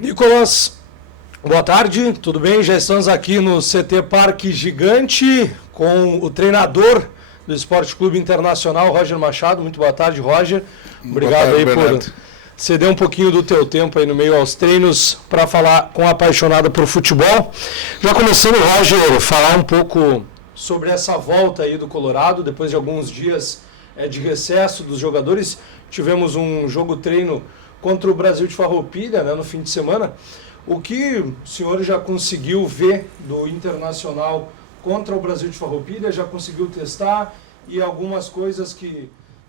Nicolas, boa tarde, tudo bem? Já estamos aqui no CT Parque Gigante com o treinador do Esporte Clube Internacional, Roger Machado. Muito boa tarde, Roger. Obrigado aí por ceder um pouquinho do teu tempo aí no meio aos treinos para falar com a apaixonada por futebol. Já começando, Roger, falar um pouco sobre essa volta aí do Colorado, depois de alguns dias de recesso dos jogadores. Tivemos um jogo-treino contra o Brasil de Farroupilha, né, no fim de semana. O que o senhor já conseguiu ver do Internacional contra o Brasil de Farroupilha? Já conseguiu testar? E algumas coisas que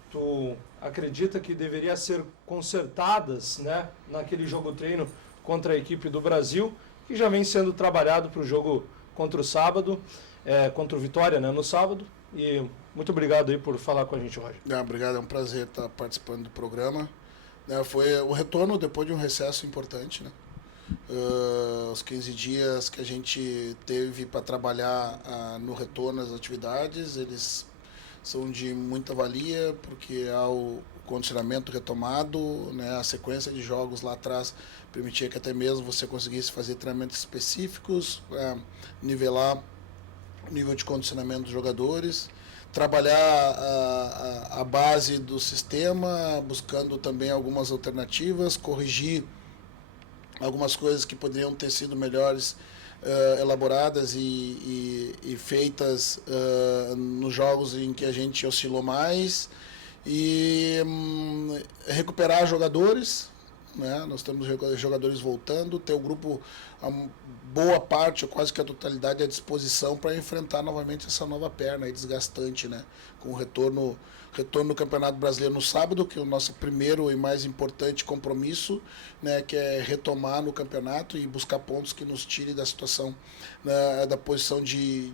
tu acredita que deveria ser consertadas, né, naquele jogo-treino contra a equipe do Brasil, que já vem sendo trabalhado para o jogo contra o sábado, contra o Vitória, né, no sábado. E muito obrigado aí por falar com a gente, Roger. Obrigado, é um prazer estar participando do programa. Foi o retorno depois de um recesso importante, né? Os 15 dias que a gente teve para trabalhar no retorno às atividades, eles são de muita valia, porque há o condicionamento retomado, né? A sequência de jogos lá atrás permitia que até mesmo você conseguisse fazer treinamentos específicos, nivelar o nível de condicionamento dos jogadores, trabalhar a base do sistema, buscando também algumas alternativas, corrigir algumas coisas que poderiam ter sido melhores elaboradas e feitas nos jogos em que a gente oscilou mais, e recuperar jogadores, né? Nós temos jogadores voltando, ter o grupo, a boa parte, ou quase que a totalidade, à disposição para enfrentar novamente essa nova perna aí desgastante, né? Com o retorno do Campeonato Brasileiro no sábado, que é o nosso primeiro e mais importante compromisso, né? Que é retomar no campeonato e buscar pontos que nos tire da situação, né? Da posição de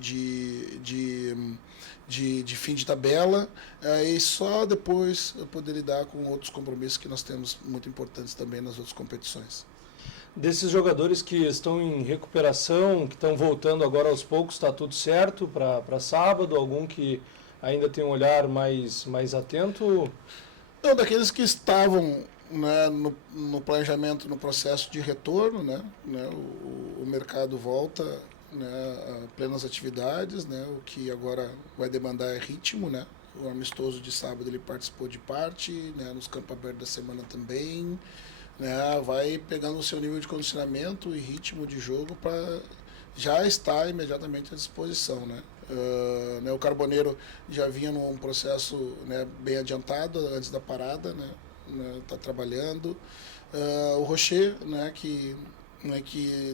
fim de tabela, e só depois eu poder lidar com outros compromissos que nós temos muito importantes também nas outras competições. Desses jogadores que estão em recuperação, que estão voltando agora aos poucos, está tudo certo para sábado? Algum que ainda tem um olhar mais atento? Não, daqueles que estavam, né, no planejamento, no processo de retorno, né, o mercado volta, né, a plenas atividades, né, o que agora vai demandar é ritmo, né. O amistoso de sábado ele participou de parte, né, nos campos abertos da semana também, né, vai pegando o seu nível de condicionamento e ritmo de jogo para já estar imediatamente à disposição, né. O Carboneiro já vinha num processo, né, bem adiantado antes da parada, né, tá trabalhando. O Rocher, né, que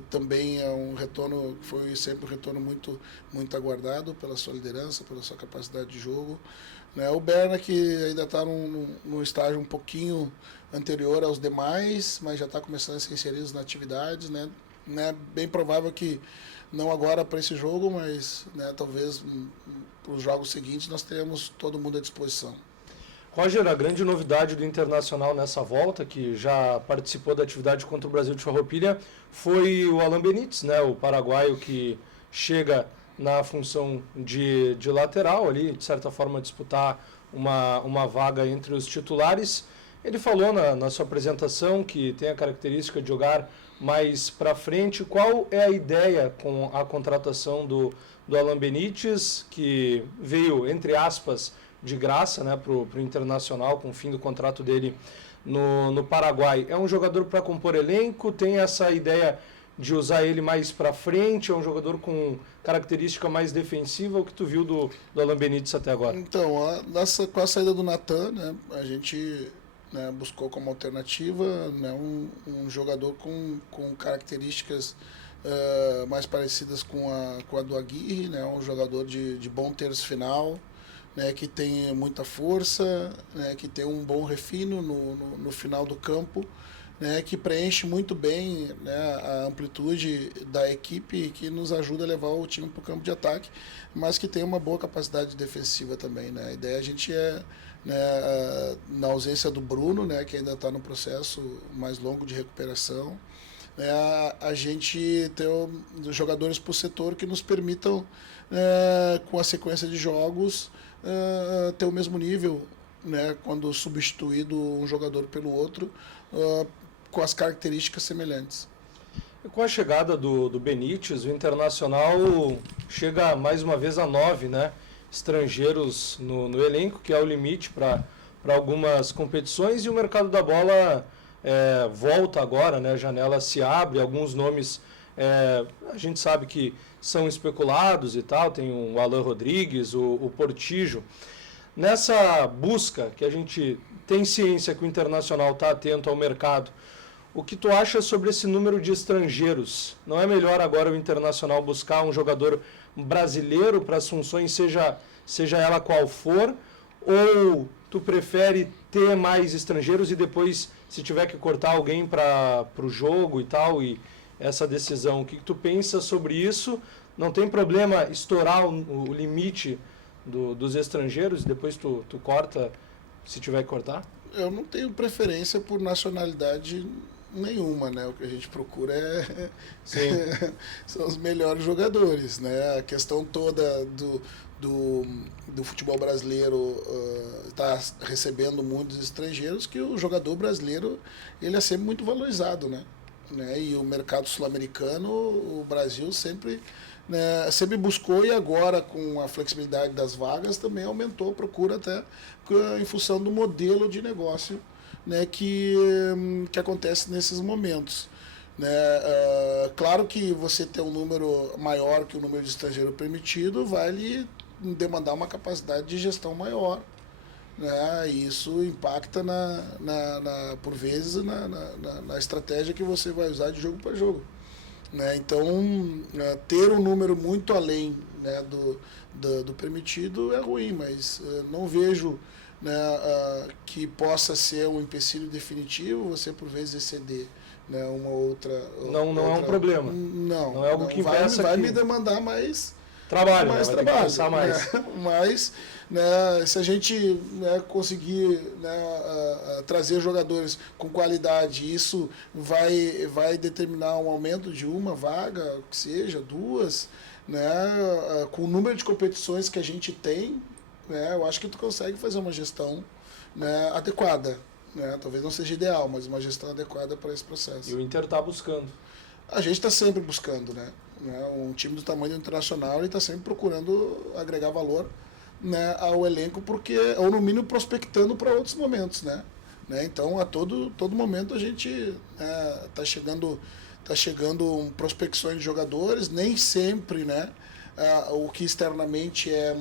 também é um retorno, foi sempre um retorno muito aguardado pela sua liderança, pela sua capacidade de jogo, né? O Berna, que ainda está num estágio um pouquinho anterior aos demais, mas já está começando a ser inserido nas atividades, né? Bem provável que não agora para esse jogo, mas, né, talvez para os jogos seguintes nós teremos todo mundo à disposição. Roger, a grande novidade do Internacional nessa volta, que já participou da atividade contra o Brasil de Farroupilha, foi o Alan Benítez, né, o paraguaio que chega na função de lateral ali, de certa forma disputar uma vaga entre os titulares. Ele falou na sua apresentação que tem a característica de jogar mais para frente. Qual é a ideia com a contratação do Alan Benítez, que veio, entre aspas, de graça, né, para o Internacional, com o fim do contrato dele no Paraguai? É um jogador para compor elenco? Tem essa ideia de usar ele mais para frente? É um jogador com característica mais defensiva? O que tu viu do Alan Benítez até agora? Então, com a saída do Natan, né, a gente, né, buscou como alternativa, né, um jogador com características mais parecidas com a do Aguirre, né, um jogador de bom terço final, né, que tem muita força, né, que tem um bom refino no final do campo, né, que preenche muito bem, né, a amplitude da equipe, que nos ajuda a levar o time para o campo de ataque, mas que tem uma boa capacidade defensiva também, né. A ideia a gente né, na ausência do Bruno, né, que ainda está no processo mais longo de recuperação, né, a gente ter jogadores por setor que nos permitam, com a sequência de jogos, ter o mesmo nível, né, quando substituído um jogador pelo outro, com as características semelhantes. E com a chegada do Benítez, o Internacional chega mais uma vez a 9, né, estrangeiros no elenco, que é o limite para algumas competições, e o mercado da bola volta agora, né, a janela se abre, alguns nomes a gente sabe que são especulados e tal, tem o Alan Rodrigues, o Portijo. Nessa busca que a gente tem ciência que o Internacional está atento ao mercado, o que tu acha sobre esse número de estrangeiros? Não é melhor agora o Internacional buscar um jogador brasileiro para as funções, seja ela qual for, ou tu prefere ter mais estrangeiros e depois, se tiver que cortar alguém para o jogo e tal, e essa decisão, o que tu pensa sobre isso? Não tem problema estourar o limite dos estrangeiros e depois tu corta, se tiver que cortar? Eu não tenho preferência por nacionalidade nenhuma, né? O que a gente procura são os melhores jogadores, né? A questão toda do futebol brasileiro está recebendo muitos estrangeiros, que o jogador brasileiro ele é sempre muito valorizado, né? E o mercado sul-americano, o Brasil sempre buscou, e agora com a flexibilidade das vagas também aumentou a procura, até em função do modelo de negócio, né, que acontece nesses momentos, né? Claro que você ter um número maior que o número de estrangeiro permitido vai lhe demandar uma capacidade de gestão maior, né? E isso impacta por vezes na estratégia que você vai usar de jogo para jogo, né? Então, ter um número muito além, né, do permitido é ruim, mas não vejo, né, que possa ser um empecilho definitivo você por vezes exceder, né, uma outra... Não é um problema. Não é algo que vai me demandar mais trabalho, mais né? trabalho, Vai mais. Né? Mas, né, se a gente, né, conseguir, né, trazer jogadores com qualidade, isso vai determinar um aumento de uma vaga, que seja duas, né, com o número de competições que a gente tem, né, eu acho que tu consegue fazer uma gestão, né, adequada, né? Talvez não seja ideal, mas uma gestão adequada para esse processo. E o Inter está buscando. A gente está sempre buscando, né? Um time do tamanho do Internacional, ele está sempre procurando agregar valor, né, ao elenco, porque, ou no mínimo prospectando para outros momentos, né? Então, a todo momento a gente está chegando prospecções de jogadores, nem sempre, né, o que externamente é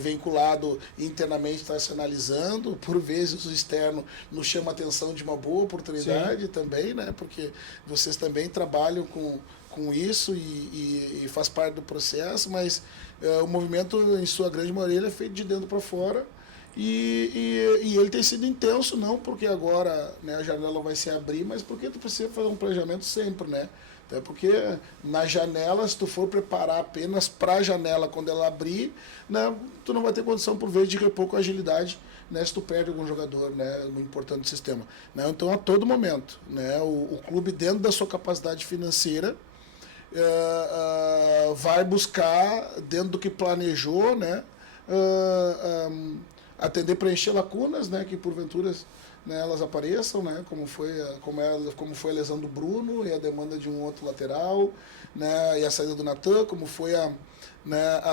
vinculado internamente, está se analisando. Por vezes o externo nos chama a atenção de uma boa oportunidade. Sim. Também, né? Porque vocês também trabalham com isso e faz parte do processo, mas o movimento, em sua grande maioria, é feito de dentro para fora, e ele tem sido intenso, não porque agora, né, a janela vai se abrir, mas porque tu precisa fazer um planejamento sempre, né? Até porque na janela, se tu for preparar apenas para a janela quando ela abrir, né, tu não vai ter condição, por vezes, de repor com agilidade, né, se tu perde algum jogador, né, muito importante do sistema, né? Então, a todo momento, né, o clube, dentro da sua capacidade financeira, vai buscar, dentro do que planejou, né, atender, preencher lacunas, né, que porventura, né, elas apareçam, né, como foi a lesão do Bruno e a demanda de um outro lateral, né, e a saída do Natan, como foi a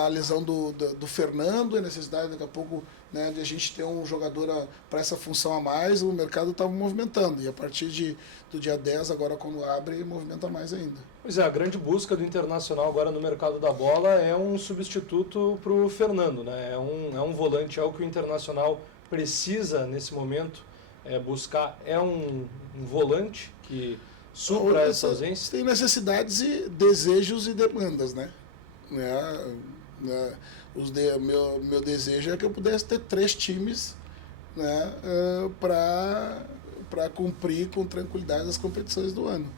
lesão do Fernando, e a necessidade daqui a pouco, né, de a gente ter um jogador para essa função a mais. O mercado estava movimentando, e a partir do dia 10, agora quando abre, movimenta mais ainda. Pois é, a grande busca do Internacional agora no mercado da bola é um substituto para o Fernando, né? É um volante, é o que o Internacional precisa nesse momento. Buscar um volante que supra essa ausência? Tem necessidades e desejos e demandas, né? Meu desejo é que eu pudesse ter 3 times, né, para cumprir com tranquilidade as competições do ano,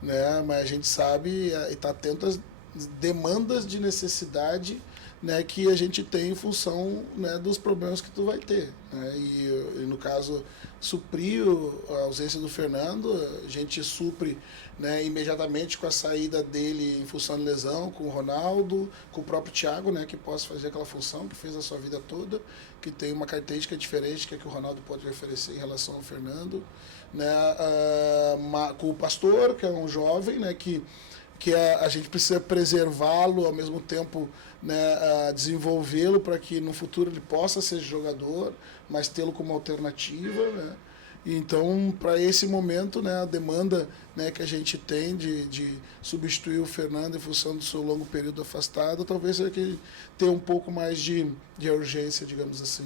né? Mas a gente sabe e está atento às demandas de necessidade né, que a gente tem em função, né, dos problemas que tu vai ter, né? E no caso, suprir a ausência do Fernando, a gente supre, né, imediatamente com a saída dele em função de lesão, com o Ronaldo, com o próprio Thiago, né, que possa fazer aquela função que fez a sua vida toda, que tem uma característica diferente que o Ronaldo pode oferecer em relação ao Fernando, né, com o Pastor, que é um jovem, né, que a gente precisa preservá-lo, ao mesmo tempo, né, desenvolvê-lo para que no futuro ele possa ser jogador, mas tê-lo como alternativa, né? Então, para esse momento, né, a demanda, né, que a gente tem de substituir o Fernando em função do seu longo período afastado, talvez seja que tenha um pouco mais de urgência, digamos assim.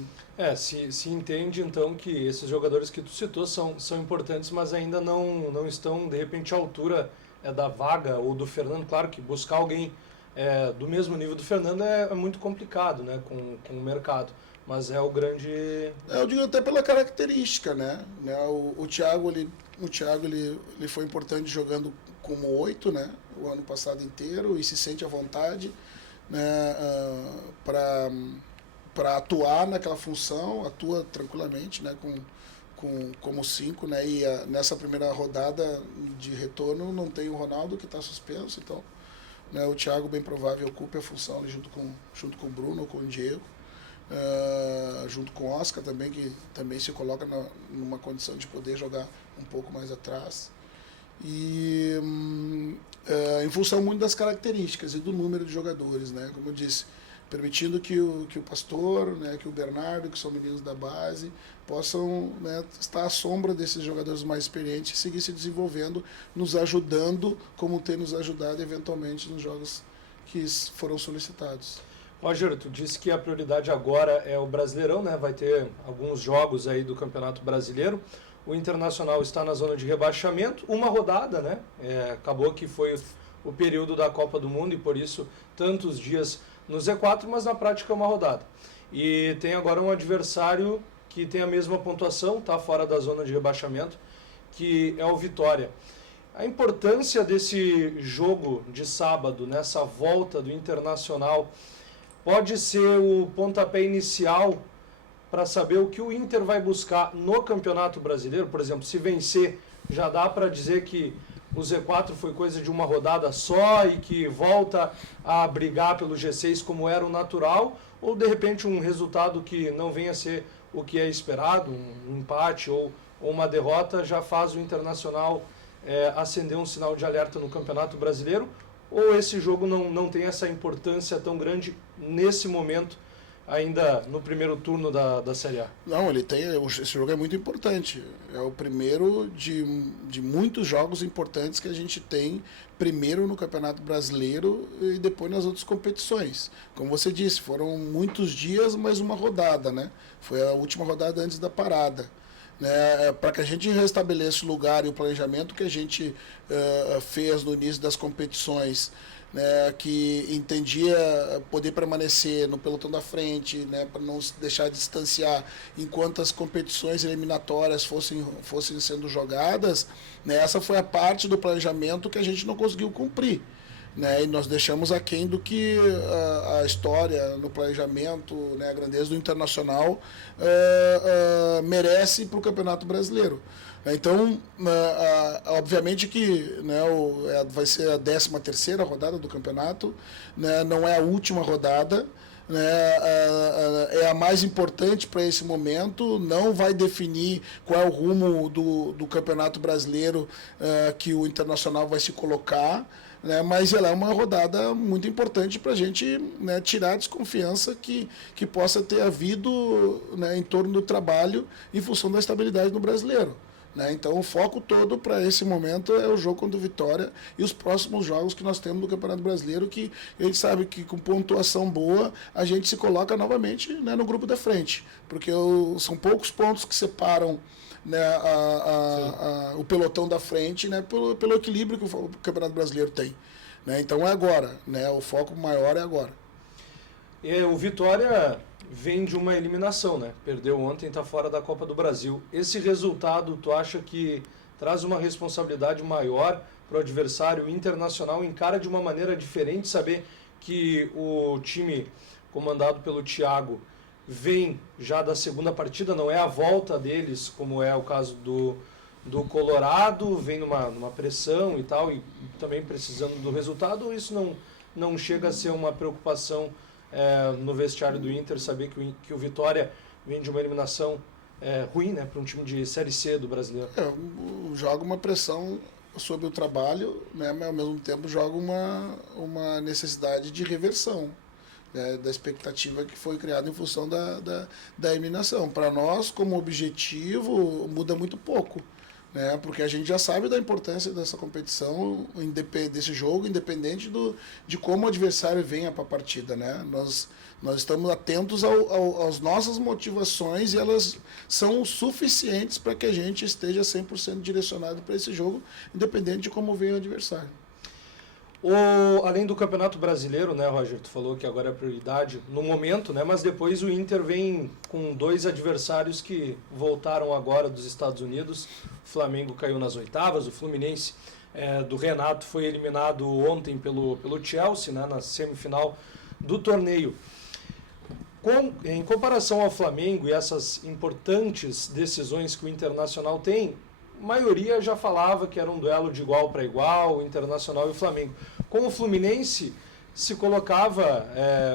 Se entende então que esses jogadores que tu citou são importantes, mas ainda não estão, de repente, à altura da vaga ou do Fernando. Claro que buscar alguém do mesmo nível do Fernando é muito complicado, né, com o mercado. Mas é o grande... Eu digo até pela característica, né? O Thiago, ele foi importante jogando como 8, né? O ano passado inteiro, e se sente à vontade, né? Para atuar naquela função, atua tranquilamente, né? Como 5, né? E nessa primeira rodada de retorno não tem o Ronaldo, que está suspenso, então, né? O Thiago, bem provável, ocupe a função ali junto com o Bruno, com o Diego. Junto com o Oscar também, que também se coloca numa condição de poder jogar um pouco mais atrás. E em função muito das características e do número de jogadores, né? Como eu disse, permitindo que o Pastor, né, que o Bernardo, que são meninos da base, possam, né, estar à sombra desses jogadores mais experientes e seguir se desenvolvendo, nos ajudando, como tem nos ajudado eventualmente nos jogos que foram solicitados. Roger, tu disse que a prioridade agora é o Brasileirão, né? Vai ter alguns jogos aí do Campeonato Brasileiro. O Internacional está na zona de rebaixamento, uma rodada, né? Acabou que foi o período da Copa do Mundo e por isso tantos dias no Z4, mas na prática é uma rodada. E tem agora um adversário que tem a mesma pontuação, está fora da zona de rebaixamento, que é o Vitória. A importância desse jogo de sábado, nessa volta do Internacional, pode ser o pontapé inicial para saber o que o Inter vai buscar no Campeonato Brasileiro. Por exemplo, se vencer, já dá para dizer que o Z4 foi coisa de uma rodada só e que volta a brigar pelo G6 como era o natural, ou de repente um resultado que não venha a ser o que é esperado, um empate ou uma derrota, já faz o Internacional acender um sinal de alerta no Campeonato Brasileiro, ou esse jogo não tem essa importância tão grande nesse momento, ainda no primeiro turno da Série A? Não, esse jogo é muito importante. É o primeiro de muitos jogos importantes que a gente tem, primeiro no Campeonato Brasileiro e depois nas outras competições. Como você disse, foram muitos dias, mas uma rodada, né? Foi a última rodada antes da parada. Né, para que a gente restabeleça o lugar e o planejamento que a gente fez no início das competições, né, que entendia poder permanecer no pelotão da frente, né, para não se deixar distanciar enquanto as competições eliminatórias fossem sendo jogadas, né, essa foi a parte do planejamento que a gente não conseguiu cumprir. Né, e nós deixamos aquém do que a história no planejamento, né, a grandeza do Internacional merece para o Campeonato Brasileiro. Então, obviamente que, né, vai ser a 13ª rodada do campeonato, né, não é a última rodada, né, é a mais importante para esse momento, não vai definir qual é o rumo do Campeonato Brasileiro que o Internacional vai se colocar, né, mas ela é uma rodada muito importante para a gente, né, tirar a desconfiança que possa ter havido, né, em torno do trabalho em função da estabilidade no Brasileiro. Né? Então o foco todo para esse momento é o jogo contra o Vitória e os próximos jogos que nós temos no Campeonato Brasileiro, que a gente sabe que com pontuação boa a gente se coloca novamente, né, no grupo da frente, porque são poucos pontos que separam, né, o pelotão da frente, né, pelo equilíbrio que o Campeonato Brasileiro tem. Né? Então é agora, né, o foco maior é agora. O Vitória vem de uma eliminação, né? Perdeu ontem, está fora da Copa do Brasil. Esse resultado, tu acha que traz uma responsabilidade maior para o adversário? O Internacional encara de uma maneira diferente, saber que o time comandado pelo Thiago, vem já da segunda partida, não é a volta deles, como é o caso do Colorado, vem numa pressão e tal, e também precisando do resultado, ou isso não chega a ser uma preocupação no vestiário do Inter, saber que o Vitória vem de uma eliminação ruim, né, para um time de Série C do brasileiro? Joga uma pressão sobre o trabalho, né, mas ao mesmo tempo joga uma necessidade de reversão, né, da expectativa que foi criada em função da eliminação. Para nós, como objetivo, muda muito pouco, né, porque a gente já sabe da importância dessa competição, desse jogo, independente de como o adversário venha para a partida. Né? Nós estamos atentos às nossas motivações e elas são suficientes para que a gente esteja 100% direcionado para esse jogo, independente de como venha o adversário. Além do Campeonato Brasileiro, né, Roger, tu falou que agora é prioridade no momento, né, mas depois o Inter vem com 2 adversários que voltaram agora dos Estados Unidos. O Flamengo caiu nas oitavas, o Fluminense do Renato foi eliminado ontem pelo Chelsea, né, na semifinal do torneio. Em comparação ao Flamengo e essas importantes decisões que o Internacional tem, a maioria já falava que era um duelo de igual para igual, o Internacional e o Flamengo. Com o Fluminense, se colocava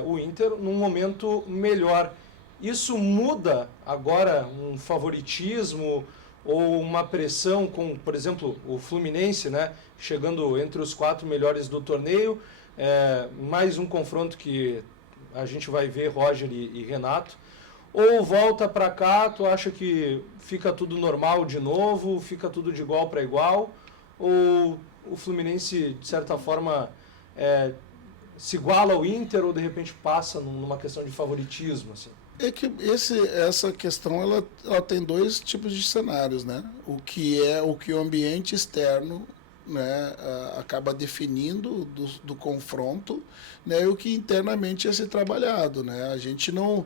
o Inter num momento melhor. Isso muda agora um favoritismo ou uma pressão com, por exemplo, o Fluminense, né, chegando entre os 4 melhores do torneio, mais um confronto que a gente vai ver Roger e Renato. Ou volta para cá, tu acha que fica tudo normal de novo, fica tudo de igual para igual, ou o Fluminense, de certa forma, se iguala ao Inter ou de repente passa numa questão de favoritismo? Assim? É que essa questão ela tem 2 tipos de cenários, né? O que o ambiente externo, né, acaba definindo do confronto, né, e o que internamente é ser trabalhado, né? A gente não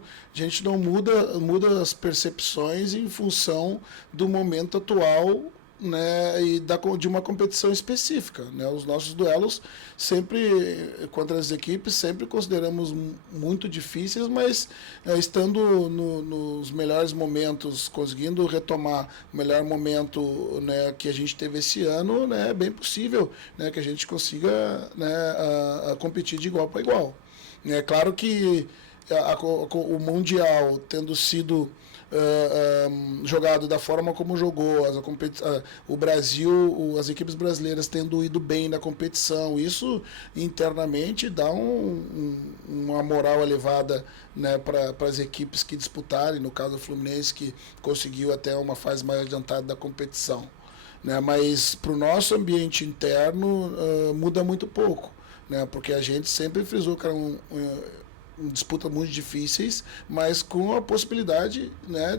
muda as percepções em função do momento atual, né, e de uma competição específica, né? Os nossos duelos sempre contra as equipes sempre consideramos muito difíceis, mas estando nos melhores momentos, conseguindo retomar o melhor momento, né, que a gente teve esse ano, né, é bem possível, né, que a gente consiga, né, a competir de igual para igual. É claro que o Mundial tendo sido jogado da forma como jogou, o Brasil, as equipes brasileiras tendo ido bem na competição, isso internamente dá uma moral elevada, né, para as equipes que disputarem, no caso do Fluminense, que conseguiu até uma fase mais adiantada da competição. Né, mas para o nosso ambiente interno muda muito pouco, né, porque a gente sempre frisou que era disputas muito difíceis, mas com a possibilidade, né,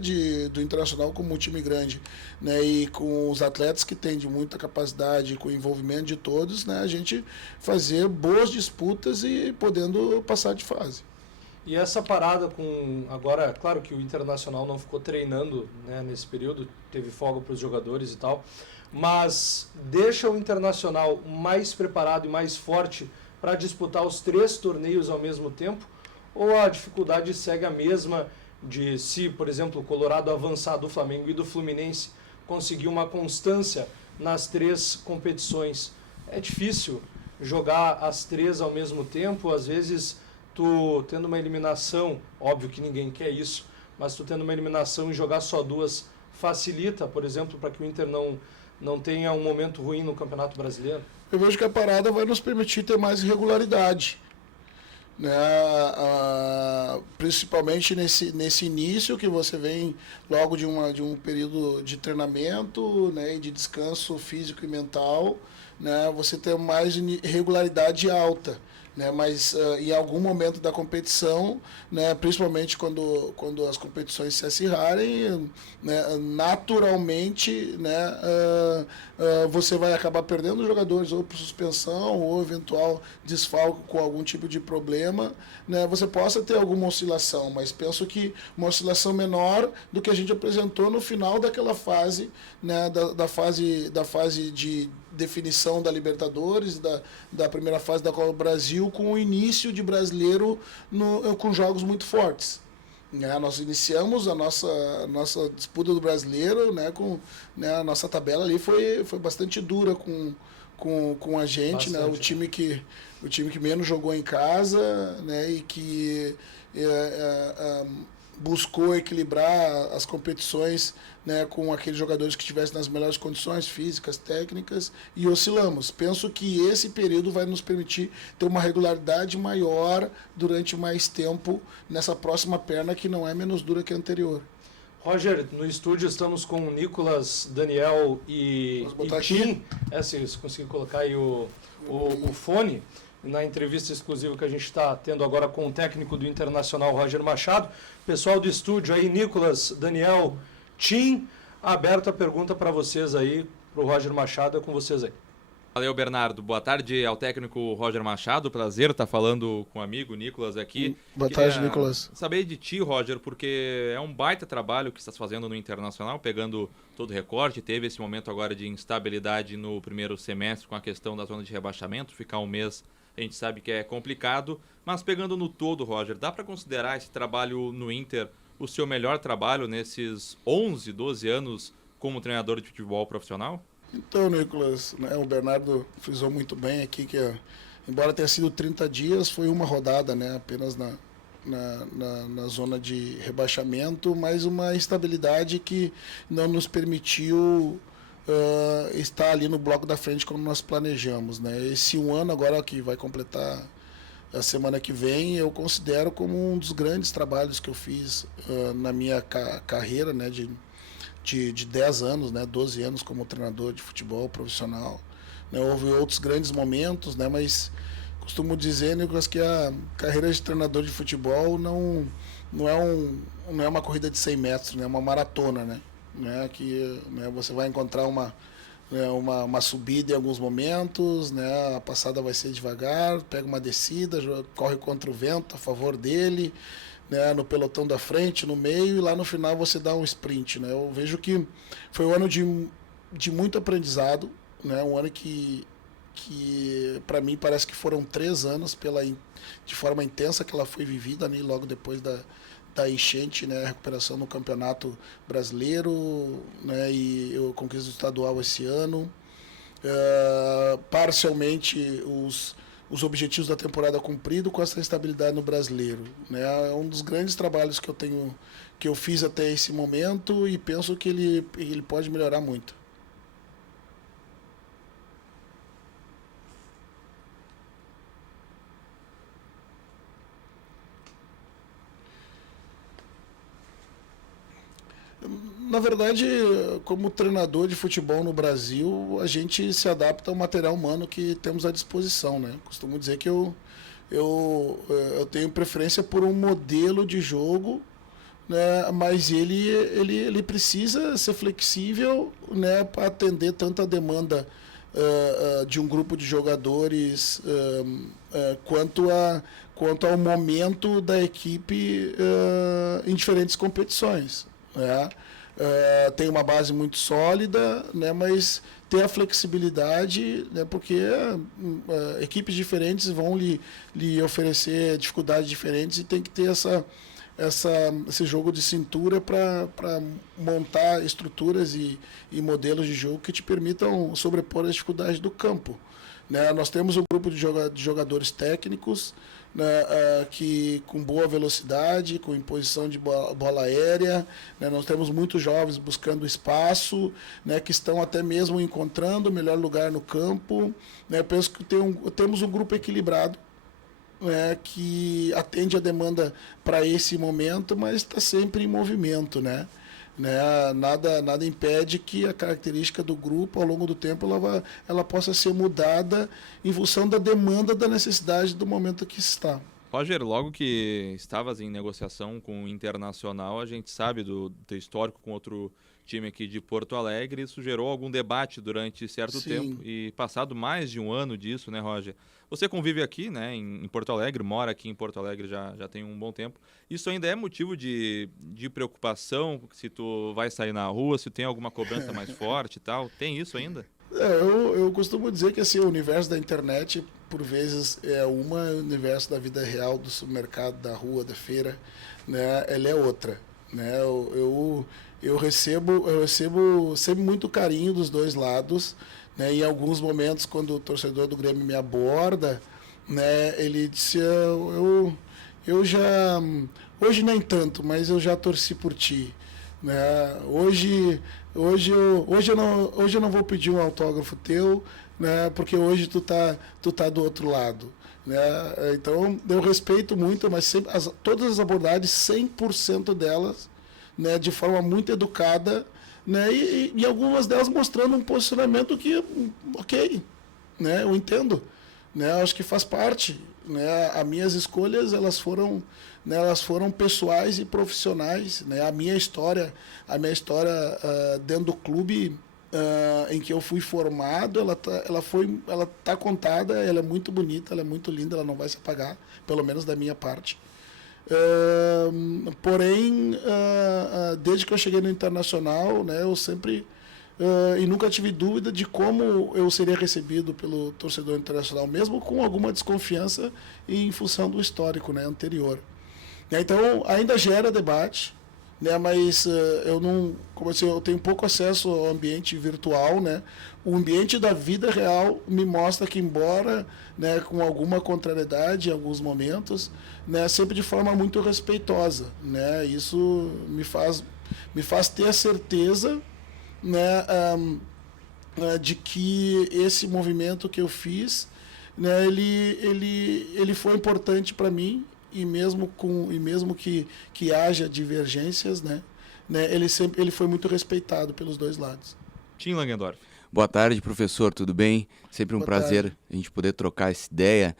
do Internacional como um time grande, né, e com os atletas que têm de muita capacidade, com o envolvimento de todos, né, a gente fazer boas disputas e podendo passar de fase. E essa parada agora, claro que o Internacional não ficou treinando, né, nesse período, teve folga para os jogadores e tal, mas deixa o Internacional mais preparado e mais forte para disputar os 3 torneios ao mesmo tempo, ou a dificuldade segue a mesma de se, por exemplo, o Colorado avançar do Flamengo e do Fluminense conseguir uma constância nas 3 competições? É difícil jogar as 3 ao mesmo tempo, às vezes tu tendo uma eliminação, óbvio que ninguém quer isso, mas tu tendo uma eliminação e jogar só 2 facilita, por exemplo, para que o Inter não tenha um momento ruim no Campeonato Brasileiro? Eu vejo que a parada vai nos permitir ter mais regularidade, né, principalmente nesse início que você vem logo de um período de treinamento, né, e de descanso físico e mental, né, você tem mais regularidade alta, né, mas em algum momento da competição, né, principalmente quando as competições se acirrarem, né, naturalmente, né, você vai acabar perdendo jogadores ou por suspensão ou eventual desfalque com algum tipo de problema, né, você possa ter alguma oscilação, mas penso que uma oscilação menor do que a gente apresentou no final daquela fase, né, da fase definição da Libertadores, da primeira fase da Copa do Brasil, com o início de brasileiro com jogos muito fortes. Nós iniciamos a nossa disputa do brasileiro, a nossa tabela ali foi bastante dura com a gente, né? O time que menos jogou em casa, né? E que buscou equilibrar as competições, né, com aqueles jogadores que estivessem nas melhores condições físicas, técnicas, e oscilamos. Penso que esse período vai nos permitir ter uma regularidade maior durante mais tempo nessa próxima perna, que não é menos dura que a anterior. Roger, no estúdio estamos com o Nicolas, Daniel e Tim. Se você conseguir colocar aí o fone, na entrevista exclusiva que a gente está tendo agora com o técnico do Internacional, Roger Machado. Pessoal do estúdio aí, Nicolas, Daniel, Tim, aberta a pergunta para vocês aí, para o Roger Machado, é com vocês aí. Valeu, Bernardo. Boa tarde ao técnico Roger Machado. Prazer estar falando com o amigo Nicolas aqui. Boa tarde, Nicolas. Saber de ti, Roger, porque é um baita trabalho que estás fazendo no Internacional, pegando todo o recorte. Teve esse momento agora de instabilidade no primeiro semestre com a questão da zona de rebaixamento. Ficar um mês, a gente sabe que é complicado. Mas pegando no todo, Roger, dá para considerar esse trabalho no Inter o seu melhor trabalho nesses 11, 12 anos como treinador de futebol profissional? Então, Nicolas, né, o Bernardo frisou muito bem aqui que, embora tenha sido 30 dias, foi uma rodada, né, apenas na zona de rebaixamento, mas uma estabilidade que não nos permitiu estar ali no bloco da frente como nós planejamos, né. Esse um ano agora que vai completar a semana que vem, eu considero como um dos grandes trabalhos que eu fiz na minha carreira, né, de 10 anos, né, 12 anos como treinador de futebol profissional. Né, houve outros grandes momentos, né, mas costumo dizer, Nicolas, que a carreira de treinador de futebol não é uma corrida de 100 metros, né, é uma maratona, né, que, né, você vai encontrar uma subida em alguns momentos, né, a passada vai ser devagar, pega uma descida, corre contra o vento a favor dele, né, no pelotão da frente, no meio, e lá no final você dá um sprint, né? Eu vejo que foi um ano de muito aprendizado, né? Um ano que para mim parece que foram 3 anos de forma intensa que ela foi vivida, né, logo depois da enchente, né, a recuperação no Campeonato Brasileiro, né, e eu conquista estadual esse ano. Parcialmente os objetivos da temporada cumprido com essa estabilidade no Brasileiro, né? É um dos grandes trabalhos que eu fiz até esse momento e penso que ele pode melhorar muito. Na verdade, como treinador de futebol no Brasil, a gente se adapta ao material humano que temos à disposição, né? Costumo dizer que eu tenho preferência por um modelo de jogo, né? Mas ele precisa ser flexível, né? Para atender tanta demanda de um grupo de jogadores quanto ao momento da equipe em diferentes competições, né? Tem uma base muito sólida, né, mas ter a flexibilidade, né, porque equipes diferentes vão lhe oferecer dificuldades diferentes e tem que ter esse jogo de cintura para montar estruturas e modelos de jogo que te permitam sobrepor as dificuldades do campo, né? Nós temos um grupo de jogadores técnicos, né, que com boa velocidade, com imposição de bola aérea, né, nós temos muitos jovens buscando espaço, né, que estão até mesmo encontrando o melhor lugar no campo, né. Eu penso que temos um grupo equilibrado, né, que atende a demanda para esse momento, mas está sempre em movimento, né? Nada impede que a característica do grupo, ao longo do tempo, ela possa ser mudada em função da demanda, da necessidade do momento que está. Roger, logo que estavas em negociação com o Internacional, a gente sabe do teu histórico com outro time aqui de Porto Alegre, isso gerou algum debate durante certo Sim. tempo. E passado mais de um ano disso, né, Roger? Você convive aqui, né, em Porto Alegre, mora aqui em Porto Alegre já tem um bom tempo. Isso ainda é motivo de preocupação, se tu vai sair na rua, se tem alguma cobrança mais forte e tal? Tem isso ainda? Eu costumo dizer que assim, o universo da internet, por vezes, o universo da vida real, do supermercado, da rua, da feira, né? Ela é outra. Né? Eu recebo sempre muito carinho dos dois lados. Né? Em alguns momentos, quando o torcedor do Grêmio me aborda, né? Ele disse, eu já... Hoje nem tanto, mas eu já torci por ti. Né? Hoje eu não vou pedir um autógrafo teu, né? Porque hoje tu tá do outro lado. Né? Então, eu respeito muito, mas sempre, todas as abordagens, 100% delas, né? De forma muito educada, né? E algumas delas mostrando um posicionamento que, ok, né? Eu entendo. Né? Eu acho que faz parte. Né? As minhas escolhas, elas foram pessoais e profissionais. Né? A minha história dentro do clube em que eu fui formado, ela tá contada, ela é muito bonita, ela é muito linda, ela não vai se apagar, pelo menos da minha parte. Porém, desde que eu cheguei no Internacional, né, eu sempre e nunca tive dúvida de como eu seria recebido pelo torcedor internacional, mesmo com alguma desconfiança em função do histórico, né, anterior. Então, ainda gera debate, né, mas eu não, como assim, eu tenho pouco acesso ao ambiente virtual, né? O ambiente da vida real me mostra que, embora, né, com alguma contrariedade em alguns momentos, né, sempre de forma muito respeitosa, né? Isso me faz ter a certeza, né, de que esse movimento que eu fiz, né, ele foi importante para mim, e mesmo que haja divergências, né, ele foi muito respeitado pelos dois lados. Tim Langendorf. Boa tarde, professor, tudo bem? Sempre um prazer a gente poder trocar essa ideia.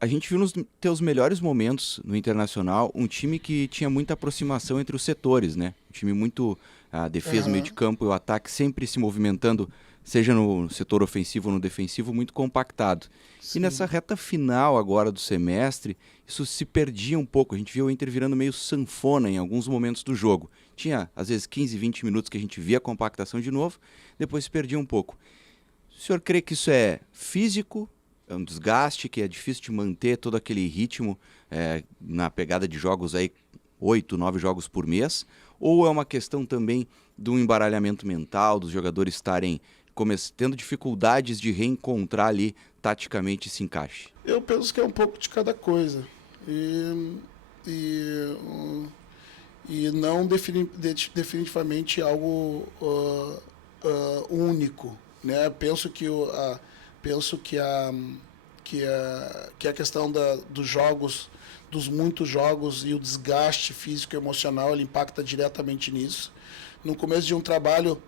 A gente viu nos teus melhores momentos no Internacional um time que tinha muita aproximação entre os setores, né? Um time muito, a defesa, o meio de campo e o ataque sempre se movimentando, seja no setor ofensivo ou no defensivo, muito compactado. Sim. E nessa reta final agora do semestre, isso se perdia um pouco. A gente viu o Inter virando meio sanfona em alguns momentos do jogo. Tinha, às vezes, 15, 20 minutos que a gente via a compactação de novo, depois se perdia um pouco. O senhor crê que isso é físico, é um desgaste, que é difícil de manter todo aquele ritmo na pegada de jogos aí, 8, 9 jogos por mês? Ou é uma questão também do embaralhamento mental, dos jogadores estarem tendo dificuldades de reencontrar ali taticamente esse encaixe? Eu penso que é um pouco de cada coisa. E não definitivamente algo único, né? Penso que a questão dos jogos, dos muitos jogos e o desgaste físico e emocional, ele impacta diretamente nisso. No começo de um trabalho,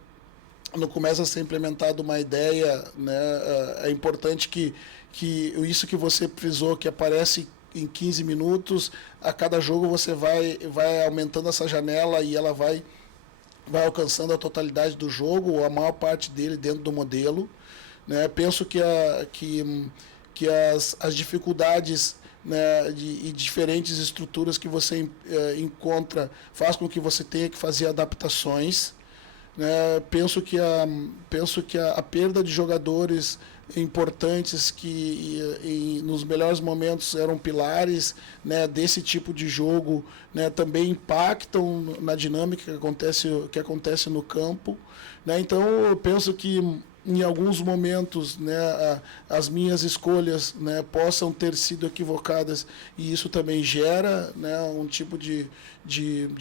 não começa a ser implementada uma ideia, né? É importante que isso que você frisou, que aparece em 15 minutos, a cada jogo você vai aumentando essa janela e ela vai alcançando a totalidade do jogo, ou a maior parte dele dentro do modelo. Né? Penso que as dificuldades, né, e diferentes estruturas que você encontra faz com que você tenha que fazer adaptações. Né? Penso que a perda de jogadores importantes que nos melhores momentos eram pilares, né, desse tipo de jogo, né, também impactam na dinâmica que acontece no campo. Né? Então, eu penso que em alguns momentos, né, as minhas escolhas, né, possam ter sido equivocadas, e isso também gera, né, um tipo de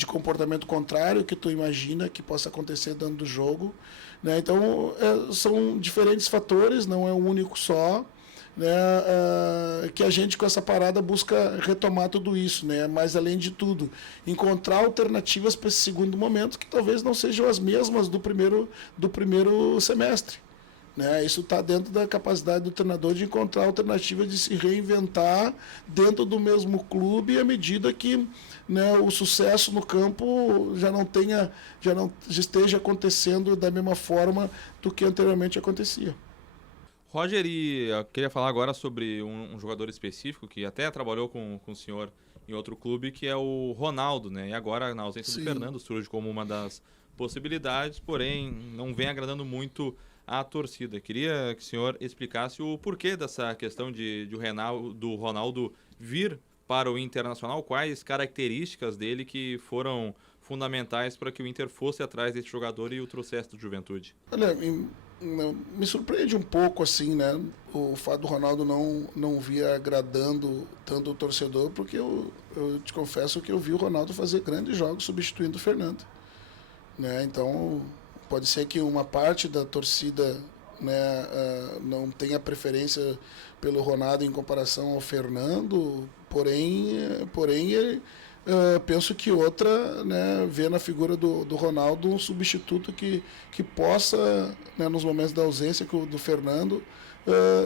comportamento contrário que tu imagina que possa acontecer dentro do jogo. Né? Então, são diferentes fatores, não é um único só, né, que a gente com essa parada busca retomar tudo isso, né? Mas, além de tudo, encontrar alternativas para esse segundo momento que talvez não sejam as mesmas do primeiro semestre. Né? Isso está dentro da capacidade do treinador de encontrar alternativas, de se reinventar dentro do mesmo clube, à medida que, né, o sucesso no campo já não esteja acontecendo da mesma forma do que anteriormente acontecia. Roger, e eu queria falar agora sobre um jogador específico que até trabalhou com o senhor em outro clube, que é o Ronaldo, né? E agora, na ausência do Fernando, surge como uma das possibilidades, porém não vem agradando muito a torcida. Queria que o senhor explicasse o porquê dessa questão do Ronaldo vir para o Internacional, quais características dele que foram fundamentais para que o Inter fosse atrás desse jogador e o trouxesse do Juventude. Olha, me surpreende um pouco assim, né, o fato do Ronaldo não vir agradando tanto o torcedor, porque eu te confesso que eu vi o Ronaldo fazer grandes jogos substituindo o Fernando, né? Então pode ser que uma parte da torcida, né, não tenha preferência pelo Ronaldo em comparação ao Fernando, porém ele, penso que outra, né, vê na figura do Ronaldo um substituto que possa, né, nos momentos da ausência do Fernando,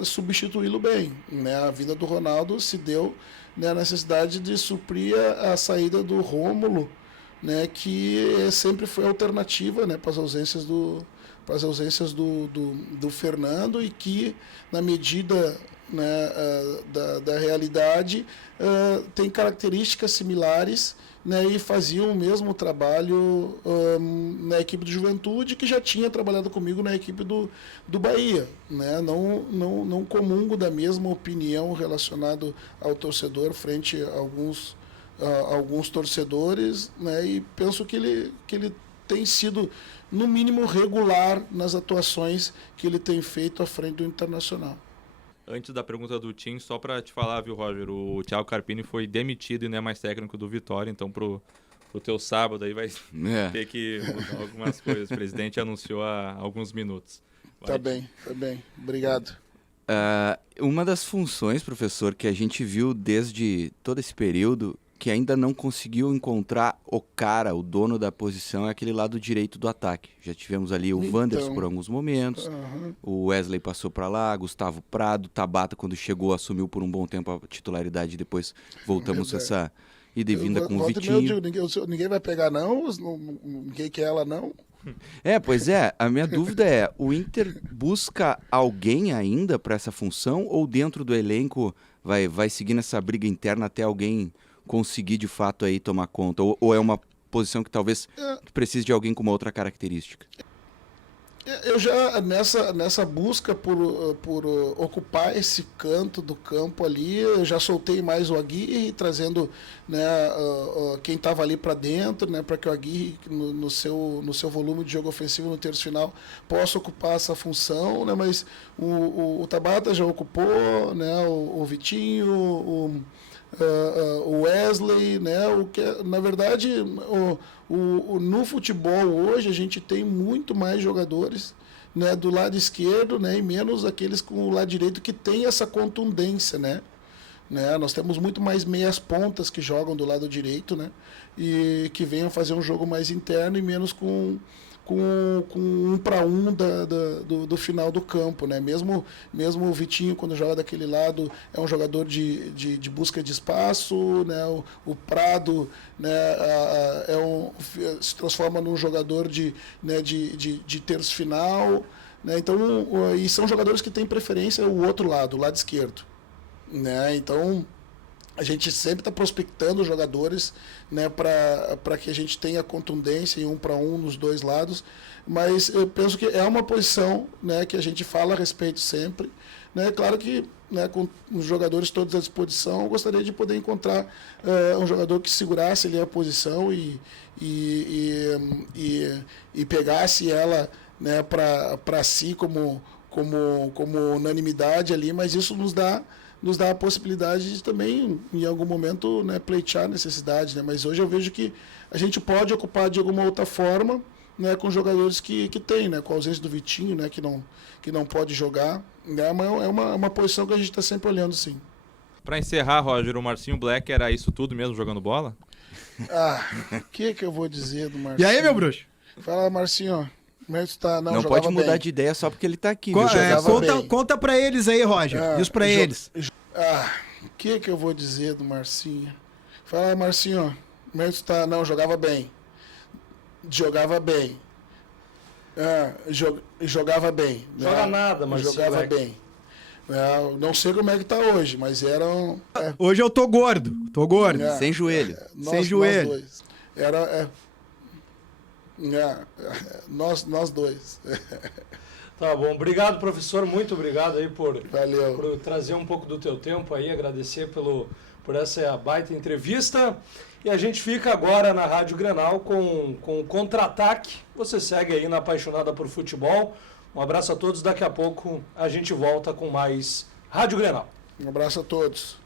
substituí-lo bem, né? A vinda do Ronaldo se deu, né, a necessidade de suprir a saída do Rômulo, né, que sempre foi alternativa, né, para as ausências do Fernando, e que, na medida, né, da realidade, tem características similares, né, e faziam o mesmo trabalho na equipe do Juventude, que já tinha trabalhado comigo na equipe do Bahia, né? Não comungo da mesma opinião relacionado ao torcedor frente a alguns torcedores, né, e penso que ele tem sido, no mínimo, regular nas atuações que ele tem feito à frente do Internacional. Antes da pergunta do Tim, só para te falar, viu, Roger, o Thiago Carpini foi demitido e não é mais técnico do Vitória, então pro teu sábado aí vai ter que mudar algumas coisas. O presidente anunciou há alguns minutos. Tá bem. Obrigado. Uma das funções, professor, que a gente viu desde todo esse período, que ainda não conseguiu encontrar o dono da posição, é aquele lado direito do ataque. Já tivemos ali o Wanderson por alguns momentos, o Wesley passou para lá, Gustavo Prado, Tabata, quando chegou, assumiu por um bom tempo a titularidade, e depois voltamos a essa ida e vinda com o Vitinho. Ninguém vai pegar não? Ninguém quer ela não? Pois é, a minha dúvida é, o Inter busca alguém ainda para essa função, ou dentro do elenco vai seguir nessa briga interna até alguém conseguir de fato aí tomar conta, ou é uma posição que talvez precise de alguém com uma outra característica? Eu já, nessa busca por ocupar esse canto do campo ali, eu já soltei mais o Aguirre, trazendo, né, quem estava ali para dentro, né, para que o Aguirre, no seu volume de jogo ofensivo no terço final, possa ocupar essa função, né, mas o Tabata já ocupou, né, o Vitinho, o Wesley, né, o que, na verdade, no futebol hoje a gente tem muito mais jogadores, né, do lado esquerdo, né, e menos aqueles com o lado direito que tem essa contundência, né? Nós temos muito mais meias pontas que jogam do lado direito, né, e que venham fazer um jogo mais interno e menos com um para um do final do campo, né? Mesmo o Vitinho, quando joga daquele lado, é um jogador de busca de espaço, né? O Prado, né, se transforma num jogador de terço final, né? Então, e são jogadores que têm preferência o outro lado, o lado esquerdo, né? Então, a gente sempre está prospectando jogadores, né, para que a gente tenha contundência em um para um nos dois lados, mas eu penso que é uma posição, né, que a gente fala a respeito sempre, né? Claro que, né, com os jogadores todos à disposição, eu gostaria de poder encontrar um jogador que segurasse ali a posição e pegasse ela, né, para si como unanimidade ali, mas isso nos dá a possibilidade de também, em algum momento, né, pleitear a necessidade, né? Mas hoje eu vejo que a gente pode ocupar de alguma outra forma, né, com jogadores que tem, né, com a ausência do Vitinho, né, que não pode jogar, né, mas é uma posição que a gente está sempre olhando, sim. Para encerrar, Roger, o Marcinho Black era isso tudo mesmo jogando bola? O que eu vou dizer do Marcinho? E aí, meu bruxo? Fala, Marcinho. Não pode mudar de ideia só porque ele tá aqui. Conta pra eles aí, Roger. Diz pra eles. O que eu vou dizer do Marcinho? Fala, Marcinho. Como é que tá? Não, jogava bem. Jogava bem. Jogava bem. Joga nada, Marcinho. Jogava bem. Não sei como é que tá hoje, mas era um... Hoje eu tô gordo. Sem joelho. Sem joelho. Nós dois. Tá bom, obrigado, professor, muito obrigado aí por trazer um pouco do teu tempo aí, agradecer por essa baita entrevista. E a gente fica agora na Rádio Grenal com o Contra-Ataque. Você segue aí na Apaixonada por Futebol. Um abraço a todos, daqui a pouco a gente volta com mais Rádio Grenal. Um abraço a todos.